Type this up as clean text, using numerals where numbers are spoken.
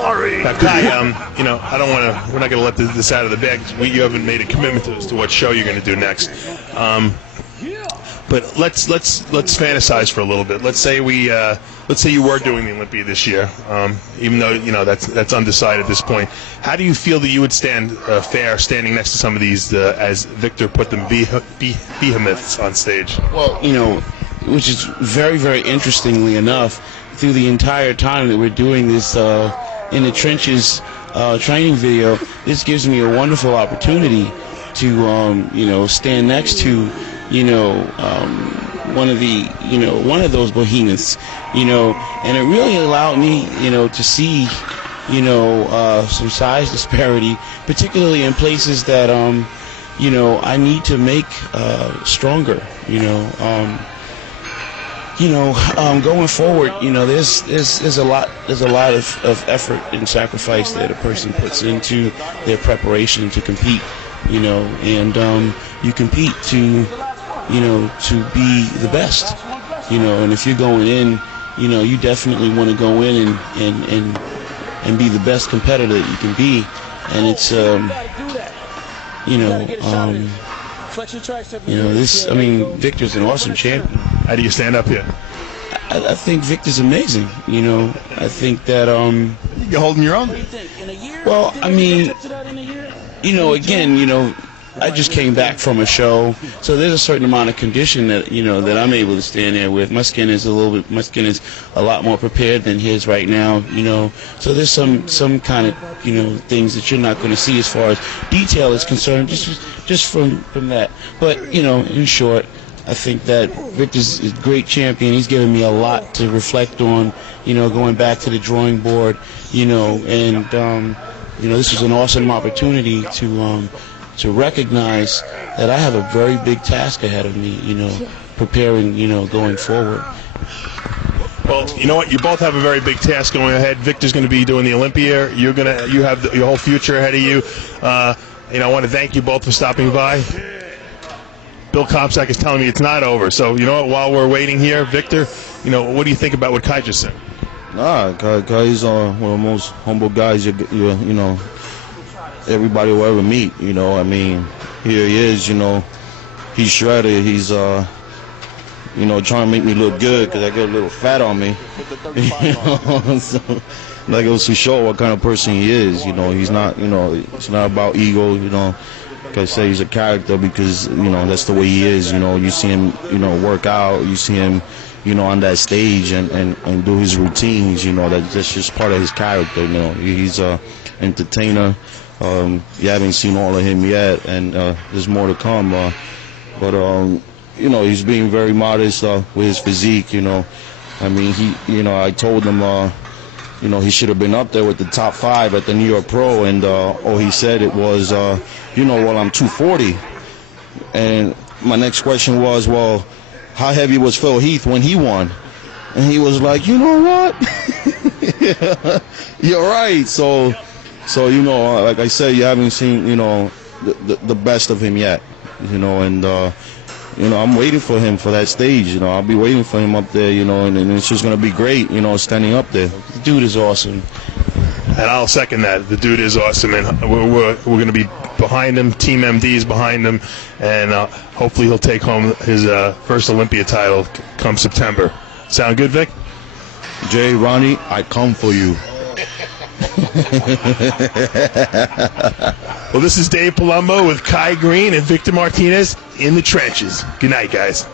Sorry. Now, Kai, you know, I don't want to. We're not going to let this out of the bag. You haven't made a commitment as to what show you're going to do next. But let's fantasize for a little bit. Let's say you were doing the Olympia this year, even though you know that's undecided at this point. How do you feel that you would stand fair standing next to some of these, as Victor put them, behemoths on stage? Well, you know, which is very, very interestingly enough, through the entire time that we're doing this in the trenches training video, this gives me a wonderful opportunity to you know, stand next to, you know, one of those behemoths, you know, and it really allowed me, you know, to see, you know, some size disparity, particularly in places that, you know, I need to make stronger, you know. Going forward, you know, there's a lot of effort and sacrifice that a person puts into their preparation to compete, you know, and you compete to, you know, to be the best, you know, and if you're going in, you know, you definitely want to go in and be the best competitor that you can be, and it's this, I mean, Victor's an awesome champion. How do you stand up here? I think Victor's amazing, you know. I think that you're holding your own. Well, I mean, you know, again, you know, I just came back from a show, so there's a certain amount of condition that, you know, that I'm able to stand there with. My skin is a lot more prepared than his right now, you know. So there's some kind of, you know, things that you're not going to see as far as detail is concerned, just from that. But, you know, in short, I think that Victor's a great champion. He's given me a lot to reflect on, you know, going back to the drawing board, you know, and you know, this was an awesome opportunity to recognize that I have a very big task ahead of me, you know, preparing, you know, going forward. Well, you know what? You both have a very big task going ahead. Victor's going to be doing the Olympia. You have your whole future ahead of you. You know, I want to thank you both for stopping by. Bill Kopsak is telling me it's not over. So, you know what? While we're waiting here, Victor, you know, what do you think about what Kai just said? Nah, Kai's one of the most humble guys you know, everybody will ever meet, you know. I mean, here he is, you know, he's shredded, he's you know, trying to make me look good because I get a little fat on me. You know? So that goes to show what kind of person he is, you know. He's not, you know, it's not about ego, you know. Like I say, he's a character because, you know, that's the way he is, you know. You see him, you know, work out, you see him, you know, on that stage and do his routines, you know. That's just part of his character, you know. He's a entertainer. You haven't seen all of him yet, and there's more to come. But you know, he's being very modest with his physique. You know, I mean, you know, I told him, you know, he should have been up there with the top 5 at the New York Pro, and all he said it was, you know, well, I'm 240. And my next question was, well, how heavy was Phil Heath when he won? And he was like, you know what? You're right. So, you know, like I said, you haven't seen, you know, the best of him yet, you know, and, you know, I'm waiting for him for that stage, you know. I'll be waiting for him up there, you know, and it's just going to be great, you know, standing up there. The dude is awesome. And I'll second that. The dude is awesome, and we're going to be behind him. Team MD is behind him, and hopefully he'll take home his first Olympia title come September. Sound good, Vic? Jay, Ronnie, I come for you. Well, this is Dave Palumbo with Kai Greene and Victor Martinez in the trenches. Good night, guys.